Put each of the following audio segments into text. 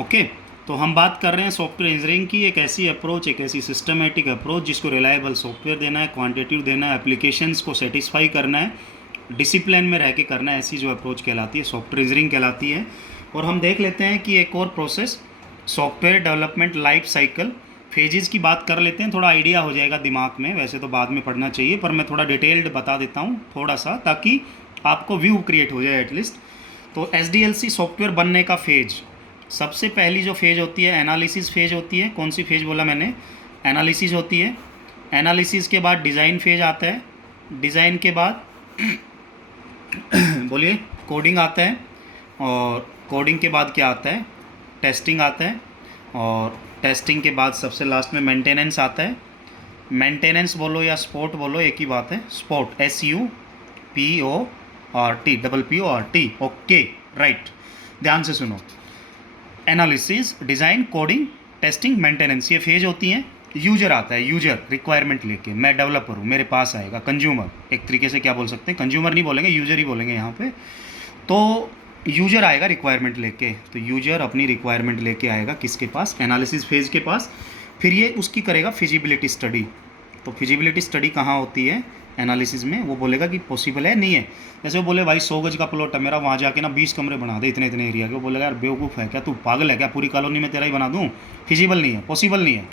Okay. तो हम बात कर रहे हैं सॉफ्टवेयर इंजीनियरिंग की, एक ऐसी अप्रोच, एक ऐसी सिस्टमेटिक अप्रोच जिसको रिलायबल सॉफ्टवेयर देना है, क्वांटिटेटिव देना है, एप्लीकेशंस को सेटिस्फाई करना है, डिसिप्लिन में रह के करना है। ऐसी जो अप्रोच कहलाती है सॉफ्टवेयर इंजीनियरिंग कहलाती है। और हम देख लेते हैं कि एक और process, software development life cycle phases की बात कर लेते हैं। थोड़ा आइडिया हो जाएगा दिमाग में, वैसे तो बाद में पढ़ना चाहिए पर मैं थोड़ा डिटेल्ड बता देता हूँ थोड़ा सा, ताकि आपको व्यू क्रिएट हो जाए एटलीस्ट। तो एसडीएलसी सॉफ्टवेयर बनने का फेज, सबसे पहली जो फेज होती है एनालिसिस फेज होती है। कौन सी फेज बोला मैंने? एनालिसिस होती है। एनालिसिस के बाद डिज़ाइन फेज आता है। डिज़ाइन के बाद बोलिए कोडिंग आता है। और कोडिंग के बाद क्या आता है? टेस्टिंग आता है। और टेस्टिंग के बाद सबसे लास्ट में मेंटेनेंस आता है। मेंटेनेंस बोलो या स्पोर्ट बोलो, एक ही बात है। Sport, SUPORT, PPORT। Okay, right. ध्यान से सुनो। Analysis, design, coding, testing, maintenance, ये फेज होती हैं। यूजर आता है, यूजर रिक्वायरमेंट लेके। मैं डेवलपर हूँ, मेरे पास आएगा कंज्यूमर, एक तरीके से क्या बोल सकते हैं, कंज्यूमर नहीं बोलेंगे, यूजर ही बोलेंगे यहाँ पे। तो यूजर आएगा रिक्वायरमेंट लेके। तो यूजर अपनी रिक्वायरमेंट लेके आएगा किसके पास? एनालिसिस फेज के पास। फिर ये उसकी करेगा फिजिबिलिटी स्टडी। तो फिजिबिलिटी स्टडी कहाँ होती है? एनालिसिस में। वो बोलेगा कि पॉसिबल है नहीं है। जैसे वो बोले भाई 100 गज का प्लॉट है मेरा, वहाँ जाके ना 20 कमरे बना दे इतने इतने एरिया के। वो बोलेगा यार बेवकूफ़ है क्या तू, पागल है क्या, पूरी कॉलोनी में तेरा ही बना दूँ? फिजिबल नहीं है, पॉसिबल नहीं है।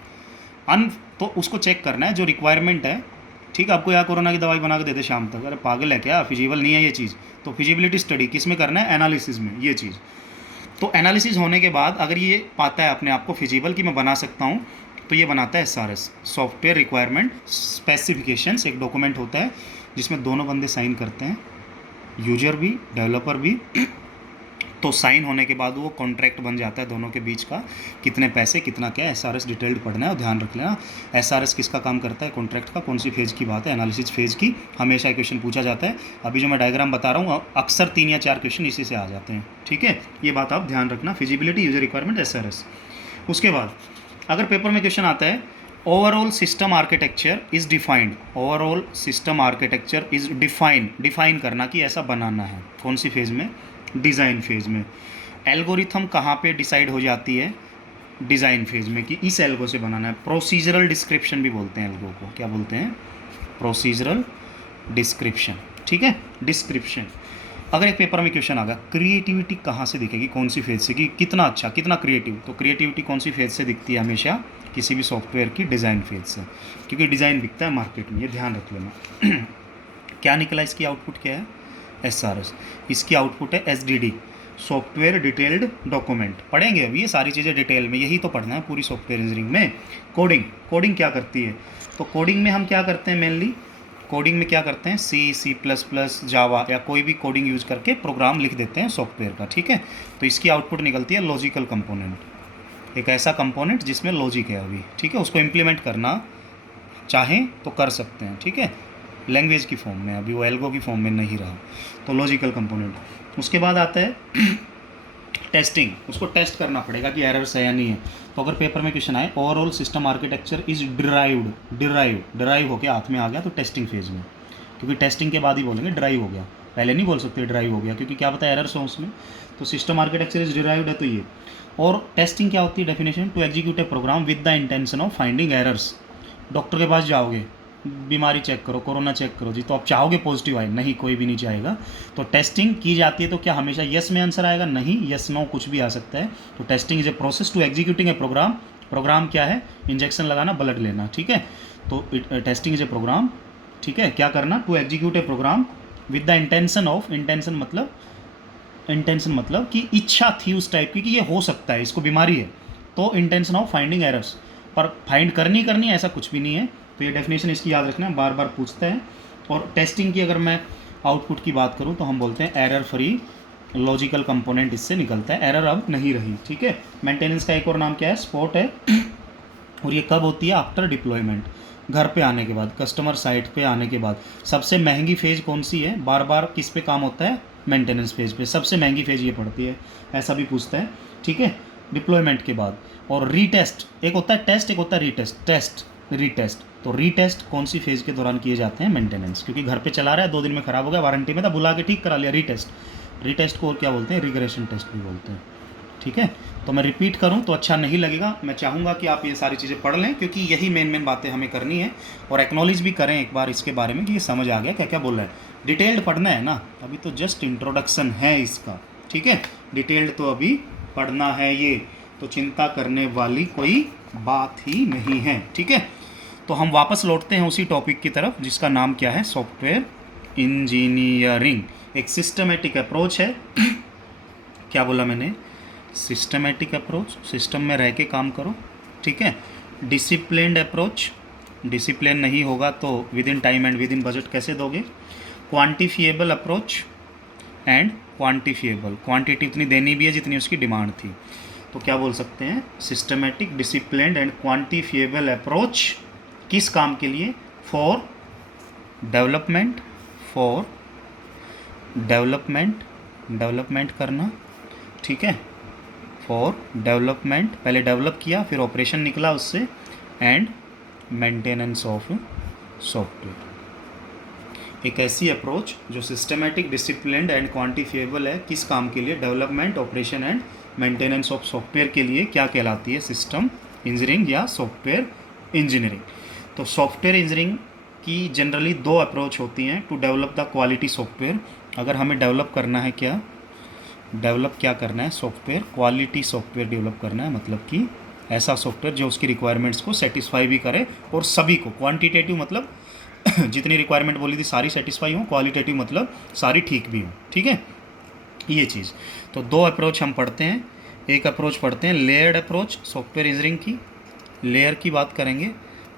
अन तो उसको चेक करना है जो रिक्वायरमेंट है। ठीक है, आपको यहाँ कोरोना की दवाई बना के दे दे शाम तक, अरे पागल है क्या, फिजिबल नहीं है ये चीज़। तो फिजिबिलिटी स्टडी किस में करना है? एनालिसिस में, ये चीज़। तो एनालिसिस होने के बाद अगर ये पाता है अपने आप को फिजिबल कि मैं बना सकता हूँ, तो ये बनाता है SRS, सॉफ्टवेयर रिक्वायरमेंट स्पेसिफिकेशंस। एक डॉक्यूमेंट होता है जिसमें दोनों बंदे साइन करते हैं, यूजर भी डेवलपर भी। तो साइन होने के बाद वो कॉन्ट्रैक्ट बन जाता है दोनों के बीच का, कितने पैसे कितना क्या। SRS डिटेल्ड पढ़ना है और ध्यान रख लेना। SRS किसका काम करता है? कॉन्ट्रैक्ट का। कौन सी फेज की बात है? एनालिसिस फेज की। हमेशा क्वेश्चन पूछा जाता है। अभी जो मैं डायग्राम बता रहा हूँ अक्सर 3 या 4 क्वेश्चन इसी से आ जाते हैं। ठीक है, ये बात आप ध्यान रखना। Feasibility, user requirement, SRS। उसके बाद अगर पेपर में क्वेश्चन आता है overall system architecture is defined. Overall system architecture is defined, define करना कि ऐसा बनाना है। कौन सी फेज में? डिज़ाइन फेज में। एल्गोरिथम कहाँ पे डिसाइड हो जाती है? डिज़ाइन फेज में, कि इस एल्गो से बनाना है। प्रोसीजरल डिस्क्रिप्शन भी बोलते हैं एल्गो को। क्या बोलते हैं? Procedural description. ठीक है, डिस्क्रिप्शन। अगर एक पेपर में क्वेश्चन आ गया क्रिएटिविटी कहाँ से दिखेगी, कौन सी फेज से, कि कितना अच्छा कितना क्रिएटिव, तो क्रिएटिविटी कौन सी फेज से दिखती है? हमेशा किसी भी सॉफ्टवेयर की डिज़ाइन फेज से, क्योंकि डिज़ाइन बिकता है मार्केट में, ये ध्यान रख लेना। क्या निकला? इसकी आउटपुट क्या है? SRS। इसकी आउटपुट है SDD, सॉफ्टवेयर डिटेल्ड डॉक्यूमेंट। पढ़ेंगे अभी ये सारी चीज़ें डिटेल में, यही तो पढ़ना है पूरी सॉफ्टवेयर इंजीनियरिंग में। कोडिंग, कोडिंग क्या करती है? तो कोडिंग में हम क्या करते हैं मेनली? कोडिंग में क्या करते हैं? C++, जावा या कोई भी कोडिंग यूज़ करके प्रोग्राम लिख देते हैं सॉफ्टवेयर का। ठीक है, तो इसकी आउटपुट निकलती है लॉजिकल कंपोनेंट, एक ऐसा कंपोनेंट जिसमें लॉजिक है अभी। ठीक है, उसको इम्प्लीमेंट करना चाहें तो कर सकते हैं। ठीक है, लैंग्वेज की फॉर्म में, अभी वो एल्गो की फॉर्म में नहीं रहा। तो लॉजिकल कंपोनेंट। उसके बाद आता है टेस्टिंग, उसको टेस्ट करना पड़ेगा कि एरर्स है या नहीं है। तो अगर पेपर में क्वेश्चन आए overall system architecture is derive होके हाथ में आ गया, तो टेस्टिंग फेज में, क्योंकि टेस्टिंग के बाद ही बोलेंगे ड्राइव हो गया, पहले नहीं बोल सकते ड्राइव हो गया, क्योंकि क्या पता एरर्स हो उसमें। तो सिस्टम आर्किटेक्चर इज डिराइव्ड है तो ये। और टेस्टिंग क्या होती है? Definition, to execute a program with the intention of finding errors. Doctor के पास जाओगे, बीमारी चेक करो, कोरोना चेक करो जी, तो आप चाहोगे पॉजिटिव आए? नहीं, कोई भी नहीं चाहेगा। तो टेस्टिंग की जाती है, तो क्या हमेशा यस में आंसर आएगा? नहीं, यस नो कुछ भी आ सकता है। तो testing is a process to executing a program. Program क्या है? इंजेक्शन लगाना, ब्लड लेना। ठीक है, तो टेस्टिंग इज ए प्रोग्राम। ठीक है, क्या करना? To execute a program with the intention of, intention मतलब कि इच्छा थी उस टाइप की कि ये हो सकता है, इसको बीमारी है, तो इंटेंशन ऑफ फाइंडिंग एरर्स। पर फाइंड करनी ऐसा कुछ भी नहीं है। तो ये डेफिनेशन इसकी याद रखना है, बार बार पूछते हैं। और टेस्टिंग की अगर मैं आउटपुट की बात करूं तो हम बोलते हैं एरर फ्री लॉजिकल कंपोनेंट इससे निकलता है। एरर अब नहीं रही। ठीक है, मेंटेनेंस का एक और नाम क्या है? स्पॉट है। और ये कब होती है? आफ्टर डिप्लॉयमेंट, घर पे आने के बाद, कस्टमर साइट पे आने के बाद। सबसे महंगी फेज कौन सी है? बार बार किस पे काम होता है? मेंटेनेंस फेज पे। सबसे महंगी फेज ये पड़ती है, ऐसा भी पूछता है। ठीक है, डिप्लॉयमेंट के बाद। और रीटेस्ट, एक होता है टेस्ट, एक होता है रीटेस्ट। Test, retest. तो रीटेस्ट कौन सी फेज के दौरान किए जाते हैं? मेंटेनेंस, क्योंकि घर पे चला रहा है, 2 दिन में ख़राब हो गया, वारंटी में था, बुला के ठीक करा लिया, रीटेस्ट। रीटेस्ट को और क्या बोलते हैं? रिग्रेशन टेस्ट भी बोलते हैं। ठीक है। तो मैं रिपीट करूं तो अच्छा नहीं लगेगा, मैं चाहूँगा कि आप ये सारी चीज़ें पढ़ लें, क्योंकि यही मेन बातें हमें करनी है, और एक्नॉलेज भी करें एक बार इसके बारे में कि ये समझ आ गया क्या क्या बोल रहा है। डिटेल्ड पढ़ना है ना, अभी तो जस्ट इंट्रोडक्शन है इसका, ठीक है। डिटेल्ड तो अभी पढ़ना है ये, तो चिंता करने वाली कोई बात ही नहीं है, ठीक है। तो हम वापस लौटते हैं उसी टॉपिक की तरफ जिसका नाम क्या है, सॉफ्टवेयर इंजीनियरिंग। एक सिस्टमेटिक अप्रोच है क्या बोला मैंने, सिस्टमेटिक अप्रोच, सिस्टम में रह के काम करो, ठीक है। डिसिप्लिन्ड अप्रोच, डिसिप्लिन नहीं होगा तो with in time and with in budget कैसे दोगे। Quantifiable approach and quantifiable, quantity उतनी देनी भी है जितनी उसकी डिमांड थी, तो क्या बोल सकते हैं, systematic, disciplined and quantifiable approach. किस काम के लिए, for development, for development, development करना, ठीक है, फॉर डेवलपमेंट, पहले डेवलप किया फिर ऑपरेशन निकला उससे, एंड मेंटेनेंस ऑफ सॉफ्टवेयर। एक ऐसी अप्रोच जो सिस्टमेटिक, डिसिप्लिन्ड एंड क्वांटिफिएबल है, किस काम के लिए, development, operation and maintenance of software के लिए, क्या कहलाती है, सिस्टम इंजीनियरिंग या सॉफ्टवेयर इंजीनियरिंग। तो सॉफ्टवेयर इंजीनियरिंग की जनरली दो अप्रोच होती हैं to develop the quality software. अगर हमें डेवलप करना है, क्या डेवलप क्या करना है, सॉफ्टवेयर, क्वालिटी सॉफ्टवेयर डेवलप करना है, मतलब कि ऐसा सॉफ्टवेयर जो उसकी रिक्वायरमेंट्स को सेटिस्फाई भी करे और सभी को, क्वांटिटेटिव मतलब जितनी रिक्वायरमेंट बोली थी सारी सेटिस्फाई हो, क्वालिटेटिव मतलब सारी ठीक भी हो, ठीक है, ये चीज़। तो दो अप्रोच हम पढ़ते हैं, एक अप्रोच पढ़ते हैं लेयर्ड अप्रोच, सॉफ्टवेयर इंजीनियरिंग की लेयर की बात करेंगे,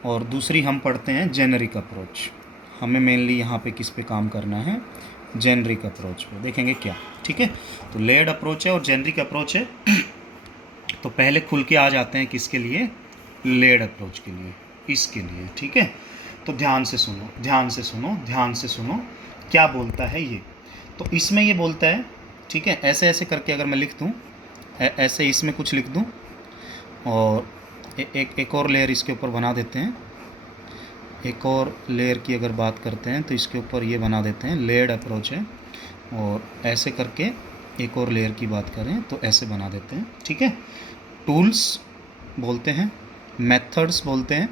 और दूसरी हम पढ़ते हैं जेनरिक अप्रोच। हमें मेनली यहाँ पे किस पे काम करना है, जेनरिक अप्रोच पे देखेंगे क्या, ठीक है। तो लेयर्ड अप्रोच है और जेनरिक अप्रोच है। तो पहले खुल के आ जाते हैं किसके लिए, लेयर्ड अप्रोच के लिए, इसके लिए, ठीक है। तो ध्यान से सुनो, ध्यान से सुनो, ध्यान से सुनो, क्या बोलता है ये। तो इसमें ये बोलता है, ठीक है, ऐसे ऐसे करके अगर मैं लिख दूँ, ऐसे इसमें कुछ लिख दूँ, और एक और लेयर इसके ऊपर बना देते हैं, एक और लेयर की अगर बात करते हैं तो इसके ऊपर ये बना देते हैं, लेयर्ड अप्रोच है, और ऐसे करके एक और लेयर की बात करें तो ऐसे बना देते हैं, ठीक है। टूल्स बोलते हैं, मेथड्स बोलते हैं,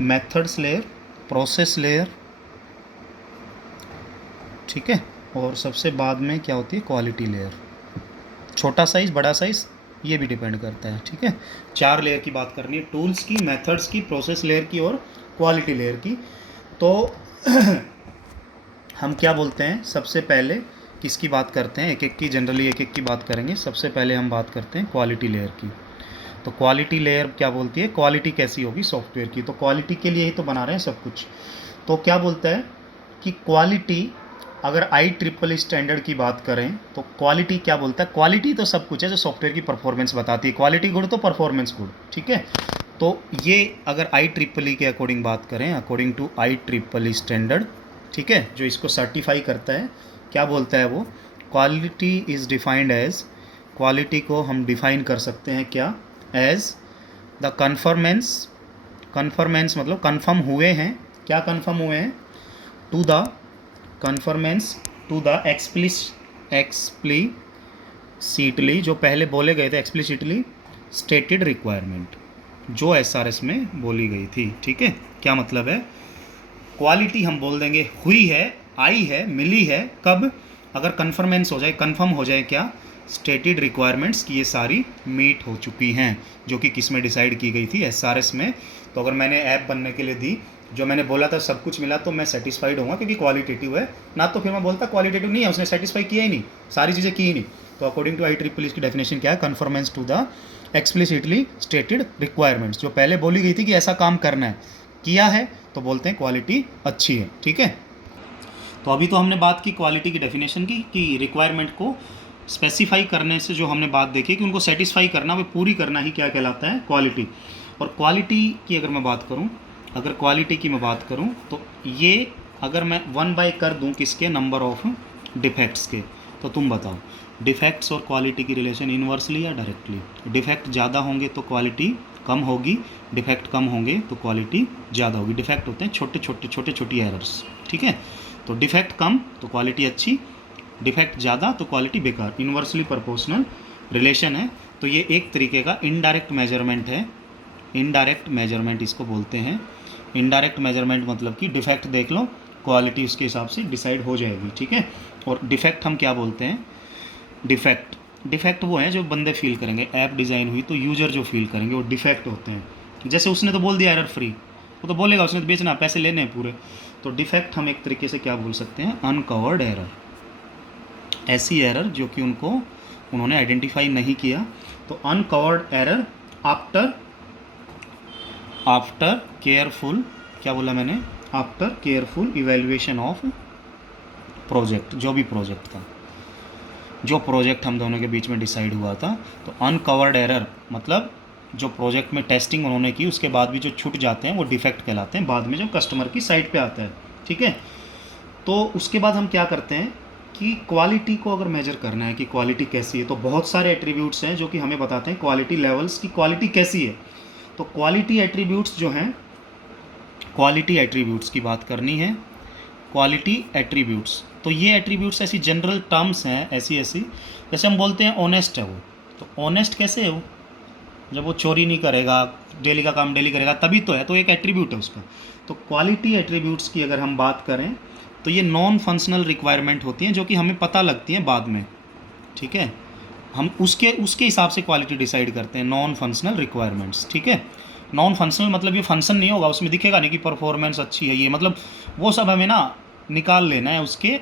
मेथड्स लेयर, प्रोसेस लेयर, ठीक है, और सबसे बाद में क्या होती है, क्वालिटी लेयर। छोटा साइज़, बड़ा साइज़, ये भी डिपेंड करता है, ठीक है। 4 लेयर की बात करनी है, टूल्स की, मेथड्स की, प्रोसेस लेयर की और क्वालिटी लेयर की। तो हम क्या बोलते हैं, सबसे पहले किसकी बात करते हैं, एक एक की, जनरली एक एक की बात करेंगे। सबसे पहले हम बात करते हैं क्वालिटी लेयर की। तो क्वालिटी लेयर क्या बोलती है, क्वालिटी कैसी होगी सॉफ्टवेयर की, तो क्वालिटी के लिए ही तो बना रहे हैं सब कुछ। तो क्या बोलता है कि क्वालिटी, अगर IEEE स्टैंडर्ड की बात करें तो क्वालिटी क्या बोलता है, क्वालिटी तो सब कुछ है जो सॉफ्टवेयर की परफॉर्मेंस बताती है, क्वालिटी गुड तो परफॉर्मेंस गुड, ठीक है। तो ये अगर IEEE के अकॉर्डिंग बात करें, अकॉर्डिंग टू IEEE स्टैंडर्ड, ठीक है, जो इसको सर्टिफाई करता है, क्या बोलता है वो, quality is defined as, quality को हम डिफाइन कर सकते हैं क्या, एज द कन्फर्मेंस, कन्फर्मेंस मतलब कन्फर्म हुए हैं, क्या कन्फर्म हुए हैं, to the conformance to the explicitly, जो पहले बोले गए थे, एक्सप्लिसिटली स्टेटेड रिक्वायरमेंट, जो SRS में बोली गई थी, ठीक है। क्या मतलब है, क्वालिटी हम बोल देंगे हुई है, आई है, मिली है, कब, अगर कन्फर्मेंस हो जाए, कन्फर्म हो जाए क्या, स्टेटेड रिक्वायरमेंट्स की ये सारी मीट हो चुकी हैं, जो कि किस में डिसाइड की गई थी, SRS में। तो अगर मैंने ऐप बनने के लिए दी, जो मैंने बोला था सब कुछ मिला, तो मैं सेटिस्फाइड होऊंगा क्योंकि क्वालिटेटिव है ना, तो फिर मैं बोलता क्वालिटेटिव नहीं है, उसने सेटिस्फाई किया ही नहीं, सारी चीज़ें की ही नहीं। तो अकॉर्डिंग टू IEEE की डेफिनेशन क्या है, conformance to the explicitly stated requirements, जो पहले बोली गई थी कि ऐसा काम करना है, किया है, तो बोलते हैं क्वालिटी अच्छी है, ठीक है। तो अभी तो हमने बात की क्वालिटी की डेफिनेशन की, कि रिक्वायरमेंट को स्पेसिफाई करने से जो हमने बात देखी कि उनको सेटिस्फाई करना, वो पूरी करना ही क्या कहलाता है, क्वालिटी। और क्वालिटी की अगर मैं बात करूं, अगर क्वालिटी की मैं बात करूं तो ये अगर मैं 1 बाय कर दूं किसके, नंबर ऑफ डिफेक्ट्स के, तो तुम बताओ डिफेक्ट्स और क्वालिटी की रिलेशन इन्वर्सली या डायरेक्टली। डिफेक्ट ज़्यादा होंगे तो क्वालिटी कम होगी, डिफेक्ट कम होंगे तो क्वालिटी ज़्यादा होगी। डिफेक्ट होते हैं छोटे छोटी एरर्स, ठीक है। तो डिफेक्ट कम तो क्वालिटी अच्छी, डिफेक्ट ज़्यादा तो क्वालिटी बेकार, इन्वर्सली प्रोपोर्शनल रिलेशन है, तो ये एक तरीके का इनडायरेक्ट मेजरमेंट है। इनडायरेक्ट मेजरमेंट इसको बोलते हैं। इनडायरेक्ट मेजरमेंट मतलब कि डिफेक्ट देख लो, क्वालिटी उसके हिसाब से डिसाइड हो जाएगी, ठीक है। और डिफेक्ट हम क्या बोलते हैं? डिफेक्ट वो है जो बंदे फील करेंगे। ऐप डिज़ाइन हुई तो यूज़र जो फील करेंगे वो डिफेक्ट होते हैं। जैसे उसने तो बोल दिया एरर फ्री, वो तो बोलेगा, उसने तो बेचना, पैसे लेने हैं पूरे। तो डिफेक्ट हम एक तरीके से क्या बोल सकते हैं? Uncovered error. ऐसी एरर जो कि उन्होंने आइडेंटिफाई नहीं किया। तो अनकवर्ड एरर आफ्टर केयरफुल, क्या बोला मैंने? After careful evaluation of project, जो भी प्रोजेक्ट था, जो प्रोजेक्ट हम दोनों के बीच में डिसाइड हुआ था। तो अनकवर्ड एरर मतलब जो प्रोजेक्ट में टेस्टिंग उन्होंने की उसके बाद भी जो छूट जाते हैं वो डिफेक्ट कहलाते हैं, बाद में जो कस्टमर की साइट पे आता है, ठीक है। तो उसके बाद हम क्या करते हैं कि क्वालिटी को अगर मेजर करना है कि क्वालिटी कैसी है, तो बहुत सारे एट्रीब्यूट्स हैं जो कि हमें बताते हैं क्वालिटी लेवल्स की क्वालिटी कैसी है। तो क्वालिटी एट्रीब्यूट्स जो हैं, क्वालिटी एट्रीब्यूट्स की बात करनी है। क्वालिटी एट्रीब्यूट्स, तो ये एट्रीब्यूट्स ऐसी जनरल टर्म्स हैं, ऐसी जैसे हम बोलते हैं ऑनेस्ट है वो, तो ऑनेस्ट कैसे है वो? जब वो चोरी नहीं करेगा, डेली का काम डेली करेगा, तभी तो है, तो एक एट्रीब्यूट है उसका। तो क्वालिटी एट्रीब्यूट्स की अगर हम बात करें तो ये नॉन फंक्शनल रिक्वायरमेंट होती हैं जो कि हमें पता लगती हैं बाद में, ठीक है। हम उसके हिसाब से क्वालिटी डिसाइड करते हैं, नॉन फंक्शनल रिक्वायरमेंट्स, ठीक है। नॉन फंक्शनल मतलब ये फंक्शन नहीं होगा, उसमें दिखेगा नहीं कि परफॉर्मेंस अच्छी है, ये मतलब वो सब हमें ना निकाल लेना है, उसके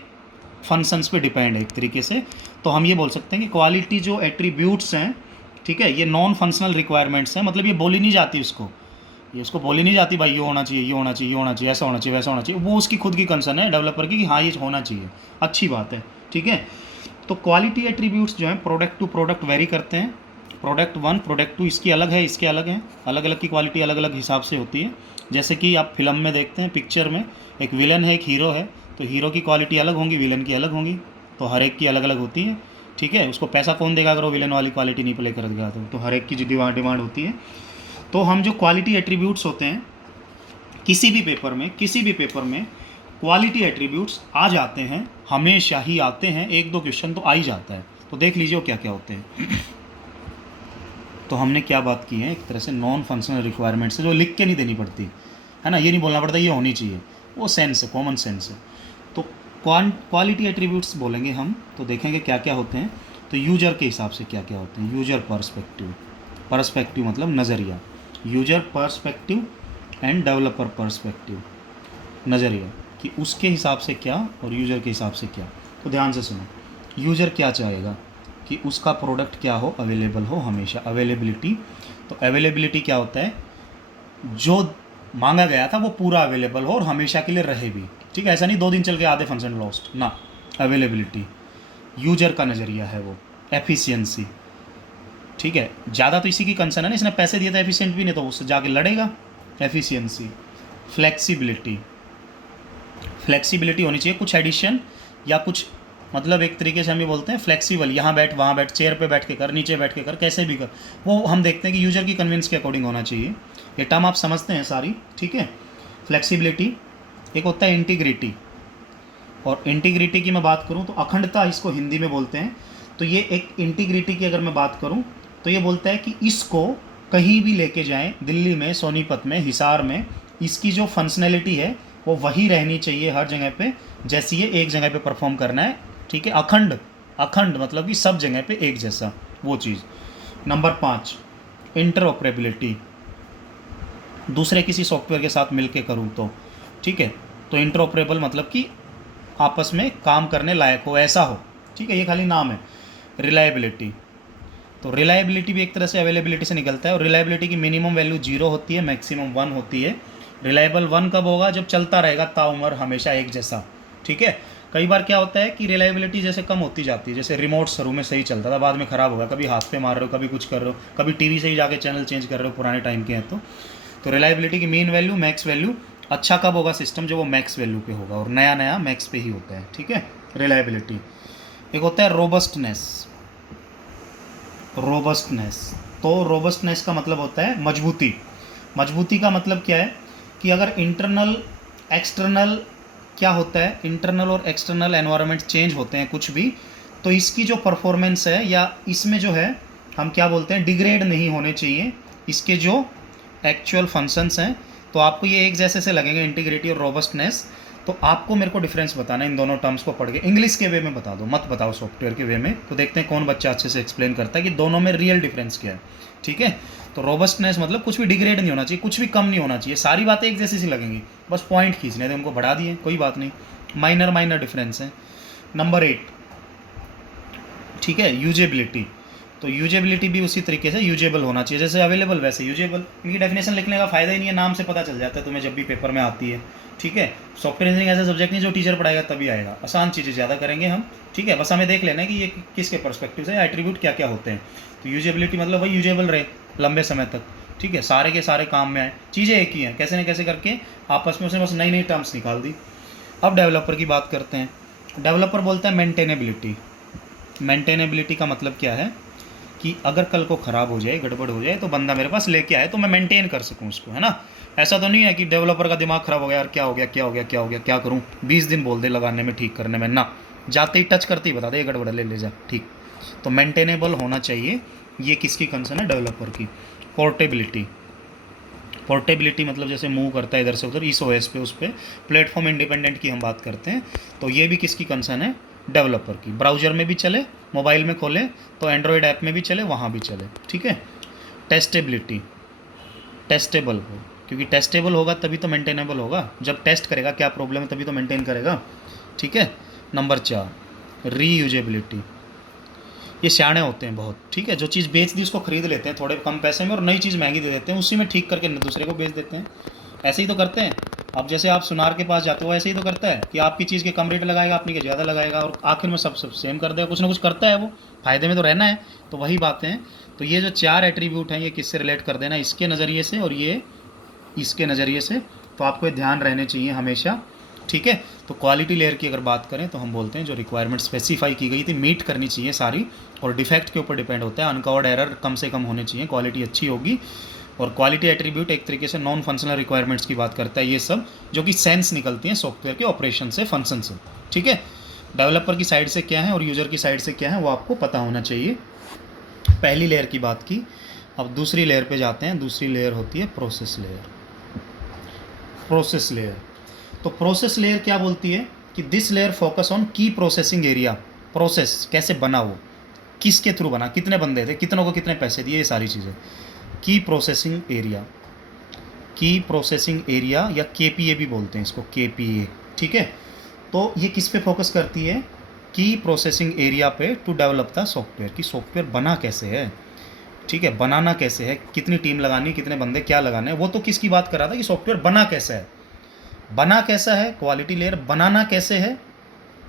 फंक्शंस पे डिपेंड है एक तरीके से। तो हम ये बोल सकते हैं कि क्वालिटी जो एट्रीब्यूट्स हैं, ठीक है, ये नॉन फंक्शनल रिक्वायरमेंट्स हैं। मतलब ये बोली नहीं जाती उसको, ये उसको बोली नहीं जाती भाई ये होना चाहिए, ये होना चाहिए, ये होना चाहिए, ऐसा होना चाहिए, वैसा होना चाहिए। वो उसकी खुद की कंसर्न है डेवलपर की कि हाँ ये होना चाहिए, अच्छी बात है, ठीक है। तो क्वालिटी एट्रीब्यूट्स जो हैं प्रोडक्ट टू प्रोडक्ट वेरी करते हैं। प्रोडक्ट 1 प्रोडक्ट 2 इसकी अलग है, इसके अलग हैं, अलग अलग की क्वालिटी अलग अलग हिसाब से होती है। जैसे कि आप फिल्म में देखते हैं, पिक्चर में एक विलन है, एक हीरो है, तो हीरो की क्वालिटी अलग होंगी, विलन की अलग होंगी, तो हर एक की अलग अलग होती है, ठीक है। उसको पैसा कौन देगा अगर वो विलन वाली क्वालिटी नहीं प्ले करेगा? तो हर एक की जो डिमांड होती है। तो हम जो क्वालिटी एट्रीब्यूट्स होते हैं किसी भी पेपर में क्वालिटी एट्रीब्यूट्स आ जाते हैं, हमेशा ही आते हैं, एक दो क्वेश्चन तो आ ही जाता है। तो देख लीजिए वो क्या क्या होते हैं। तो हमने क्या बात की है, एक तरह से नॉन फंक्शनल रिक्वायरमेंट्स है जो लिख के नहीं देनी पड़ती है ना, ये नहीं बोलना पड़ता ये होनी चाहिए, वो सेंस है, कॉमन सेंस है। तो क्वालिटी एट्रीब्यूट्स बोलेंगे हम, तो देखेंगे क्या क्या होते हैं। तो यूजर के हिसाब से क्या क्या होते हैं, यूजर पर्सपेक्टिव मतलब नज़रिया, user perspective end developer perspective, नज़रिया कि उसके हिसाब से क्या और यूज़र के हिसाब से क्या। तो ध्यान से सुनो, यूज़र क्या चाहेगा कि उसका प्रोडक्ट क्या हो, अवेलेबल हो हमेशा, अवेलेबिलिटी। तो अवेलेबिलिटी क्या होता है, जो मांगा गया था वो पूरा अवेलेबल हो और हमेशा के लिए रहे भी, ठीक है। ऐसा नहीं 2 दिन चल के आधे फंक्शन लॉस्ट ना, अवेलेबिलिटी यूजर का नज़रिया है वो। एफिशिएंसी, ठीक है, ज़्यादा तो इसी की कंसर्न है ना, इसने पैसे दिए तो एफिशिएंट भी नहीं तो उससे जाके लड़ेगा, एफिशिएंसी। फ्लेक्सिबिलिटी होनी चाहिए, कुछ एडिशन या कुछ, मतलब एक तरीके से हम ये बोलते हैं फ्लेक्सिबल, यहाँ बैठ वहाँ बैठ, चेयर पे बैठ के कर, नीचे बैठ के कर, कैसे भी कर, वो हम देखते हैं कि यूजर की कन्वीनियंस के अकॉर्डिंग होना चाहिए। ये टर्म आप समझते हैं सारी, ठीक है। फ्लेक्सिबिलिटी, एक होता है इंटीग्रिटी, और इंटीग्रिटी की मैं बात करूँ तो अखंडता इसको हिंदी में बोलते हैं। तो ये एक इंटीग्रिटी की अगर मैं बात करूँ तो ये बोलता है कि इसको कहीं भी लेके जाएं, दिल्ली में, सोनीपत में, हिसार में, इसकी जो फंक्शनैलिटी है वो वही रहनी चाहिए हर जगह पे, जैसी ये एक जगह पे परफॉर्म करना है, ठीक है। अखंड मतलब कि सब जगह पे एक जैसा, वो चीज़। नंबर 5 इंटरऑपरेबिलिटी, दूसरे किसी सॉफ्टवेयर के साथ मिलके करूँ तो, ठीक है। तो इंटरऑपरेबल मतलब कि आपस में काम करने लायक हो, ऐसा हो, ठीक है, ये खाली नाम है। रिलायबिलिटी, तो रिलायबिलिटी भी एक तरह से अवेलेबिलिटी से निकलता है, और रिलायबिलिटी की मिनिमम वैल्यू 0 होती है, मैक्सिमम 1 होती है। रिलायबल 1 कब होगा, जब चलता रहेगा ताउम्र हमेशा एक जैसा, ठीक है। कई बार क्या होता है कि रिलायबिलिटी जैसे कम होती जाती है, जैसे रिमोट शुरू में सही चलता था, बाद में ख़राब होगा, कभी हाथ पे मार रहे हो, कभी कुछ कर रहे हो, कभी टीवी से ही जाके चैनल चेंज कर रहे हो, पुराने टाइम के हैं तो रिलायबिलिटी की मीन वैल्यू, मैक्स वैल्यू, अच्छा कब होगा सिस्टम, जो वो मैक्स वैल्यू पे होगा, और नया नया मैक्स पे ही होता है, ठीक है। रिलायबिलिटी। एक होता है रोबस्टनेस, तो रोबस्टनेस का मतलब होता है मजबूती का मतलब क्या है कि अगर इंटरनल एक्सटर्नल, क्या होता है, इंटरनल और एक्सटर्नल एनवायरनमेंट चेंज होते हैं कुछ भी, तो इसकी जो परफॉर्मेंस है या इसमें जो है हम क्या बोलते हैं, डिग्रेड नहीं होने चाहिए इसके जो एक्चुअल फंक्शंस हैं। तो आपको ये एक जैसे से लगेंगे, इंटीग्रिटी और रोबस्टनेस। तो आपको मेरे को डिफरेंस बताना है इन दोनों टर्म्स को पढ़ के। इंग्लिश के वे में बता दो, मत बताओ सॉफ्टवेयर के वे में। तो देखते हैं कौन बच्चा अच्छे से एक्सप्लेन करता है कि दोनों में रियल डिफरेंस क्या है। ठीक है, तो रोबस्टनेस मतलब कुछ भी डिग्रेड नहीं होना चाहिए, कुछ भी कम नहीं होना चाहिए, सारी बातें एक जैसी सी लगेंगी, बस पॉइंट खींचने थे, उनको बढ़ा दिए, कोई बात नहीं, माइनर माइनर डिफरेंस है। नंबर 8, ठीक है, यूजेबिलिटी। तो यूजेबिलिटी भी उसी तरीके से यूजेबल होना चाहिए, जैसे अवेलेबल वैसे यूजेबल। इनकी डेफिनेशन लिखने का फायदा ही नहीं है, नाम से पता चल जाता है तुम्हें जब भी पेपर में आती है। ठीक है, सॉफ्टवेयर इंजीनियरिंग ऐसा सब्जेक्ट नहीं जो टीचर पढ़ाएगा तभी आएगा, आसान चीज़ें ज़्यादा करेंगे हम। ठीक है, बस हमें देख लेना है कि ये किसके पर्सपेक्टिव से एट्रीब्यूट क्या क्या होते हैं। तो यूजेबिलिटी मतलब वही यूजेबल रहे लंबे समय तक। ठीक है, सारे के सारे काम में आए, चीज़ें एक ही हैं, कैसे न कैसे करके आपस में उसने बस नई नई टर्म्स निकाल दी। अब डेवलपर की बात करते हैं। डेवलपर बोलता है मेंटेनेबिलिटी। मेंटेनेबिलिटी का मतलब क्या है कि अगर कल को ख़राब हो जाए, गड़बड़ हो जाए, तो बंदा मेरे पास लेके आए तो मैं मेंटेन कर सकूं उसको, है ना। ऐसा तो नहीं है कि डेवलपर का दिमाग ख़राब हो गया, यार क्या हो गया क्या हो गया क्या हो गया, क्या करूं, 20 दिन बोल दे लगाने में, ठीक करने में, ना, जाते ही टच करते ही बता दे ये गड़बड़ ले जा, ठीक। तो मेंटेनेबल होना चाहिए, ये किसकी कंसर्न है, डेवलपर की। पोर्टेबिलिटी। पोर्टेबिलिटी मतलब जैसे मूव करता है इधर से उधर, इस ओएस पे उस पर, प्लेटफॉर्म इंडिपेंडेंट की हम बात करते हैं, तो ये भी किसकी कंसर्न है, डेवलपर की। ब्राउज़र में भी चले, मोबाइल में खोलें तो एंड्रॉयड ऐप में भी चले, वहाँ भी चले। ठीक है, टेस्टेबिलिटी, टेस्टेबल हो, क्योंकि टेस्टेबल होगा तभी तो मेंटेनेबल होगा, जब टेस्ट करेगा क्या प्रॉब्लम है तभी तो मेंटेन करेगा। ठीक है, नंबर 4, रीयूजेबिलिटी। ये सियाणे होते हैं बहुत, ठीक है, जो चीज़ बेच दी उसको खरीद लेते हैं थोड़े कम पैसे में और नई चीज़ महंगी दे देते हैं, उसी में ठीक करके दूसरे को बेच देते हैं। ऐसे ही तो करते हैं। अब जैसे आप सुनार के पास जाते हो ऐसे ही तो करता है कि आपकी चीज़ के कम रेट लगाएगा, अपनी के ज़्यादा लगाएगा और आखिर में सब सेम कर देगा, कुछ ना कुछ करता है वो, फ़ायदे में तो रहना है। तो वही बातें हैं। तो ये जो 4 एट्रीब्यूट हैं ये किससे रिलेट कर देना, इसके नज़रिए से और ये इसके नज़रिए से। तो आपको ये ध्यान रहने चाहिए हमेशा। ठीक है, तो क्वालिटी लेयर की अगर बात करें तो हम बोलते हैं जो रिक्वायरमेंट स्पेसिफाई की गई थी मीट करनी चाहिए सारी, और डिफेक्ट के ऊपर डिपेंड होता है, अनकवर्ड एरर कम से कम होने चाहिए, क्वालिटी अच्छी होगी। और क्वालिटी एट्रीब्यूट एक तरीके से नॉन फंक्शनल रिक्वायरमेंट्स की बात करता है, ये सब जो कि सेंस निकलती हैं सॉफ्टवेयर के ऑपरेशन से, फंक्शन से। ठीक है, डेवलपर की साइड से क्या है और यूज़र की साइड से क्या है वो आपको पता होना चाहिए। पहली लेयर की बात की, अब दूसरी लेयर पे जाते हैं। दूसरी लेयर होती है प्रोसेस लेयर। प्रोसेस लेयर, तो प्रोसेस लेयर क्या बोलती है कि दिस लेयर फोकस ऑन की प्रोसेसिंग एरिया। प्रोसेस कैसे बना, वो किसके थ्रू बना, कितने बंदे थे, कितनों को कितने पैसे दिए, ये सारी चीज़ें। की प्रोसेसिंग एरिया, की प्रोसेसिंग एरिया या केपीए भी बोलते हैं इसको, केपीए। ठीक है, तो ये किस पे फोकस करती है, की प्रोसेसिंग एरिया पे, टू डेवलप द सॉफ्टवेयर, कि सॉफ्टवेयर बना कैसे है। ठीक है, बनाना कैसे है, कितनी टीम लगानी, कितने बंदे क्या लगाने हैं, वो तो किसकी बात कर रहा था कि सॉफ्टवेयर बना कैसा है। बना कैसा है क्वालिटी लेयर, बनाना कैसे है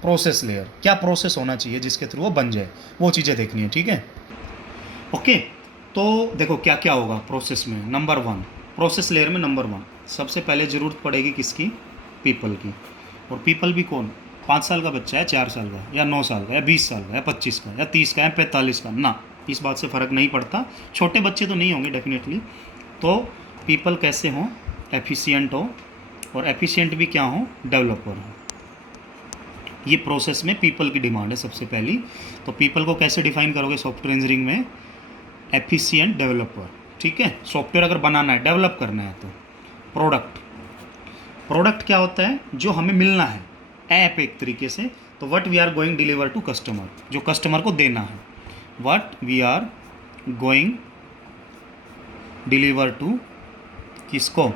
प्रोसेस लेयर, क्या प्रोसेस होना चाहिए जिसके थ्रू वो बन जाए, वो चीज़ें देखनी है। ठीक है, ओके। तो देखो क्या क्या होगा प्रोसेस में। नंबर 1, प्रोसेस लेयर में नंबर 1 सबसे पहले ज़रूरत पड़ेगी किसकी, पीपल की। और पीपल भी कौन, 5 साल का बच्चा है, 4 साल का, या 9 साल का, या 20 साल का, या 25 का, या 30 का, या 45 का, ना, इस बात से फ़र्क नहीं पड़ता। छोटे बच्चे तो नहीं होंगे डेफिनेटली। तो पीपल कैसे हों, एफिशिएंट हो, और एफिशिएंट भी क्या हो, डेवलपर हो। ये प्रोसेस में पीपल की डिमांड है सबसे पहली। तो पीपल को कैसे डिफाइन करोगे सॉफ्टवेयर इंजीनियरिंग में, एफिशिएंट डेवलपर। ठीक है, सॉफ्टवेयर अगर बनाना है, डेवलप करना है तो। प्रोडक्ट, प्रोडक्ट क्या होता है, जो हमें मिलना है, ऐप एक तरीके से। तो what we are going deliver to customer, जो कस्टमर को देना है, what we are going deliver to, किसको,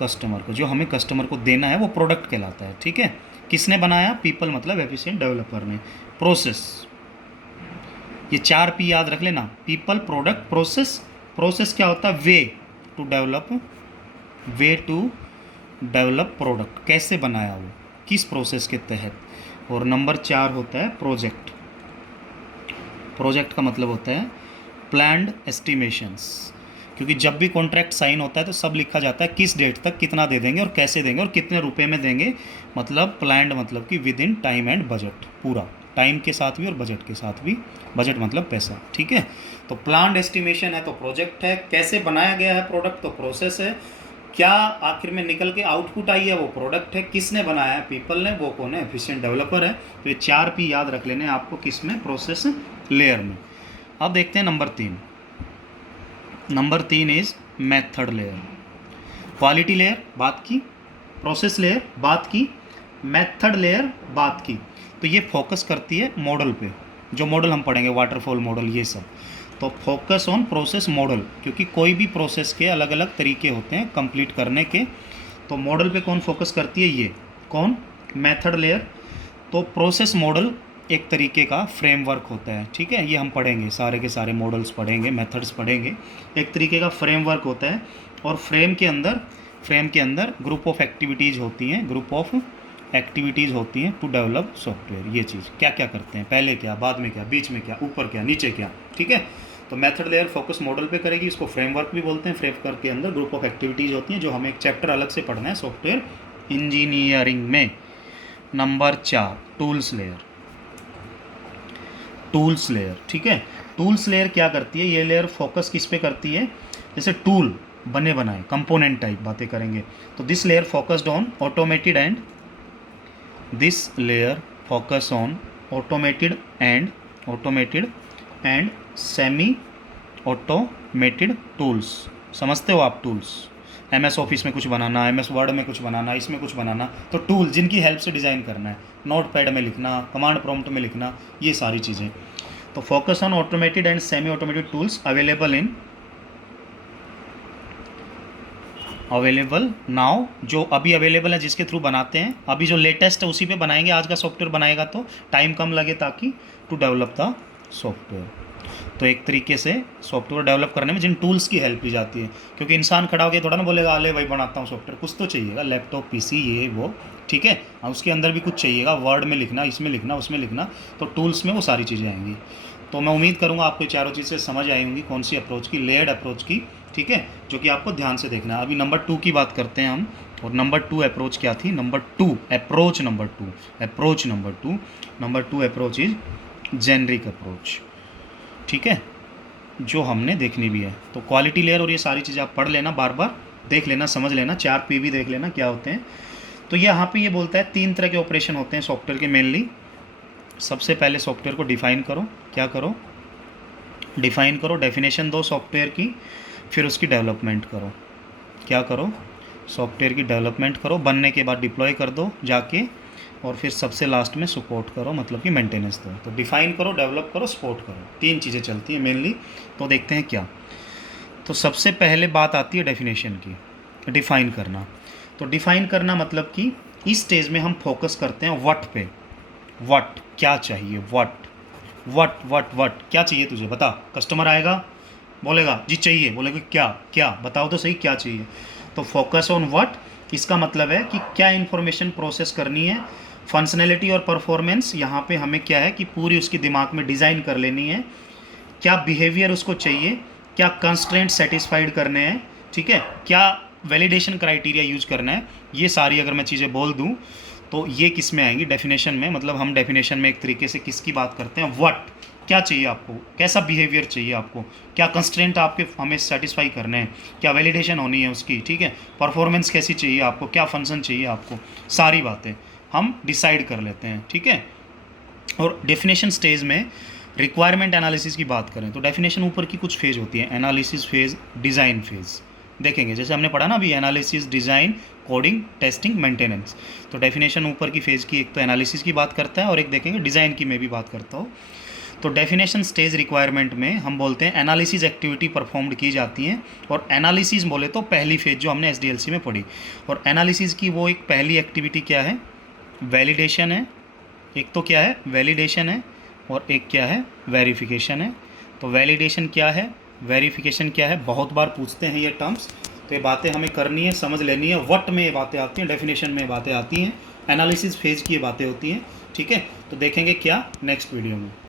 कस्टमर को, जो हमें कस्टमर को देना है वो प्रोडक्ट कहलाता है। ठीक है, किसने बनाया, पीपल मतलब एफिशिएंट डेवलपर ने। प्रोसेस, ये 4 पी याद रख लेना, पीपल, प्रोडक्ट, प्रोसेस। प्रोसेस क्या होता है, way to develop, way to develop product, कैसे बनाया वो, किस प्रोसेस के तहत। और नंबर 4 होता है प्रोजेक्ट। प्रोजेक्ट का मतलब होता है प्लान्ड एस्टिमेशंस, क्योंकि जब भी कॉन्ट्रैक्ट साइन होता है तो सब लिखा जाता है किस डेट तक कितना दे देंगे और कैसे देंगे और कितने रुपए में देंगे। मतलब प्लान्ड मतलब कि with in time and budget, पूरा टाइम के साथ भी और बजट के साथ भी। बजट मतलब पैसा। ठीक है, तो प्लान्ड एस्टिमेशन है तो प्रोजेक्ट है, कैसे बनाया गया है प्रोडक्ट तो प्रोसेस है, क्या आखिर में निकल के आउटपुट आई है, वो प्रोडक्ट है। किसने बनाया है, पीपल ने। वो कौन है, एफिशिएंट डेवलपर है। तो ये 4 P याद रख लेने आपको, किस में, प्रोसेस लेयर में। अब देखते हैं number 3। Number 3 is method layer. Quality layer बात की, प्रोसेस लेयर बात की, मेथड लेयर बात की। तो ये फोकस करती है मॉडल पे, जो मॉडल हम पढ़ेंगे, वाटरफॉल मॉडल, ये सब। तो फोकस ऑन प्रोसेस मॉडल, क्योंकि कोई भी प्रोसेस के अलग अलग तरीके होते हैं कंप्लीट करने के। तो मॉडल पे कौन फोकस करती है, ये कौन, मेथड लेयर। तो प्रोसेस मॉडल एक तरीके का फ्रेमवर्क होता है, ठीक है। ये हम पढ़ेंगे, सारे के सारे मॉडल्स पढ़ेंगे, मेथड्स पढ़ेंगे। एक तरीके का फ्रेमवर्क होता है, और फ्रेम के अंदर ग्रुप ऑफ एक्टिविटीज़ होती हैं, ग्रुप ऑफ एक्टिविटीज़ होती हैं टू डेवलप सॉफ्टवेयर। ये चीज़ क्या क्या करते हैं, पहले क्या, बाद में क्या, बीच में क्या, ऊपर क्या, नीचे क्या, ठीक है। तो मेथड लेयर फोकस मॉडल पे करेगी, इसको फ्रेमवर्क भी बोलते हैं। फ्रेमवर्क के अंदर ग्रुप ऑफ एक्टिविटीज़ होती हैं, जो हमें एक चैप्टर अलग से पढ़ना है सॉफ्टवेयर इंजीनियरिंग में। Number 4 tools layer. Tools layer, ठीक है। टूल्स लेयर क्या करती है, ये लेयर फोकस किस पे करती है, जैसे टूल बने बनाए, कंपोनेंट टाइप बातें करेंगे। तो this layer focused on automated and this layer focus on automated and semi automated tools। समझते हो आप टूल्स, MS ऑफिस में कुछ बनाना, MS वर्ड में कुछ बनाना, इसमें कुछ बनाना, तो टूल जिनकी हेल्प से डिज़ाइन करना है, नोट पैड में लिखना, कमांड प्रॉम्प्ट में लिखना, ये सारी चीज़ें। तो focus on automated and semi automated tools available now, जो अभी अवेलेबल है, जिसके थ्रू बनाते हैं। अभी जो लेटेस्ट है उसी पे बनाएंगे, आज का सॉफ्टवेयर बनाएगा तो टाइम कम लगे, ताकि टू डेवलप द सॉफ्टवेयर। तो एक तरीके से सॉफ्टवेयर डेवलप करने में जिन टूल्स की हेल्प ली जाती है, क्योंकि इंसान खड़ा होकर थोड़ा ना बोलेगा अले भाई बनाता हूँ सॉफ्टवेयर, कुछ तो चाहिएगा, लैपटॉप, PC, ये वो, ठीक है। उसके अंदर भी कुछ चाहिएगा, वर्ड में लिखना, इसमें लिखना, उसमें लिखना, तो टूल्स में वो सारी चीज़ें आएंगी। तो मैं उम्मीद करूँगा आपको चारों चीज़ें समझ आई होंगी, कौन सी अप्रोच की, लेयर्ड अप्रोच की, ठीक है, जो कि आपको ध्यान से देखना है। अभी नंबर 2 की बात करते हैं हम। और नंबर 2 अप्रोच क्या थी, number 2 approach is generic approach, ठीक है, जो हमने देखनी भी है। तो क्वालिटी लेयर और ये सारी चीज़ें आप पढ़ लेना, बार बार देख लेना, समझ लेना, 4 P भी देख लेना क्या होते हैं। तो ये यहाँ पे ये बोलता है 3 तरह के ऑपरेशन होते हैं सॉफ्टवेयर के मेनली। सबसे पहले सॉफ्टवेयर को डिफ़ाइन करो, क्या करो, डिफ़ाइन करो, डेफिनेशन दो सॉफ्टवेयर की, फिर उसकी डेवलपमेंट करो, क्या करो, सॉफ्टवेयर की डेवलपमेंट करो, बनने के बाद डिप्लॉय कर दो जाके, और फिर सबसे लास्ट में सपोर्ट करो, मतलब कि मेंटेनेंस दो। तो डिफ़ाइन करो, डेवलप करो, सपोर्ट करो, 3 चीज़ें चलती हैं मेनली। तो देखते हैं क्या। तो सबसे पहले बात आती है डेफिनेशन की, डिफ़ाइन करना। तो डिफ़ाइन करना मतलब कि इस स्टेज में हम फोकस करते हैं व्हाट पे, व्हाट क्या चाहिए, व्हाट क्या चाहिए तुझे, बता। कस्टमर आएगा, बोलेगा जी चाहिए, बोलेगा क्या क्या, बताओ तो सही क्या चाहिए। तो फोकस ऑन व्हाट, इसका मतलब है कि क्या इन्फॉर्मेशन प्रोसेस करनी है, फंक्शनैलिटी और परफॉर्मेंस यहाँ पे हमें क्या है कि पूरी उसकी दिमाग में डिज़ाइन कर लेनी है, क्या बिहेवियर उसको चाहिए, क्या कंस्ट्रेंट सेटिस्फाइड करने हैं, ठीक है, क्या वैलिडेशन क्राइटेरिया यूज करना है। ये सारी अगर मैं चीज़ें बोल दूँ तो ये किस में आएंगी, डेफिनेशन में। मतलब हम डेफिनेशन में एक तरीके से किसकी बात करते हैं, व्हाट क्या चाहिए आपको, कैसा बिहेवियर चाहिए आपको, क्या कंस्ट्रेंट आपके हमें सेटिस्फाई करने हैं, क्या वैलिडेशन होनी है उसकी, ठीक है, परफॉर्मेंस कैसी चाहिए आपको, क्या फंक्शन चाहिए आपको, सारी बातें हम डिसाइड कर लेते हैं, ठीक है। और डेफिनेशन स्टेज में रिक्वायरमेंट एनालिसिस की बात करें तो डेफिनेशन ऊपर की कुछ फेज होती है, एनालिसिस फेज, डिज़ाइन फेज देखेंगे। जैसे हमने पढ़ा ना अभी, analysis, design, coding, testing, maintenance. तो डेफिनेशन ऊपर की फेज़ की एक तो एनालिसिस की बात करता है, और एक देखेंगे डिज़ाइन की मैं भी बात करता हूँ। तो डेफिनेशन स्टेज रिक्वायरमेंट में हम बोलते हैं एनालिसिस एक्टिविटी परफॉर्म्ड की जाती हैं। और एनालिसिस बोले तो पहली फेज जो हमने SDLC में पढ़ी। और एनालिसिस की वो एक पहली एक्टिविटी क्या है, वैलिडेशन है। एक तो क्या है, वैलिडेशन है, और एक क्या है, वेरिफिकेशन है। तो वैलिडेशन क्या है, वेरिफिकेशन क्या है, बहुत बार पूछते हैं ये टर्म्स। तो ये बातें हमें करनी है, समझ लेनी है। व्हाट में ये बातें आती हैं, डेफिनेशन में ये बातें आती हैं, एनालिसिस फेज की ये बातें होती हैं, ठीक है। तो देखेंगे क्या नेक्स्ट वीडियो में।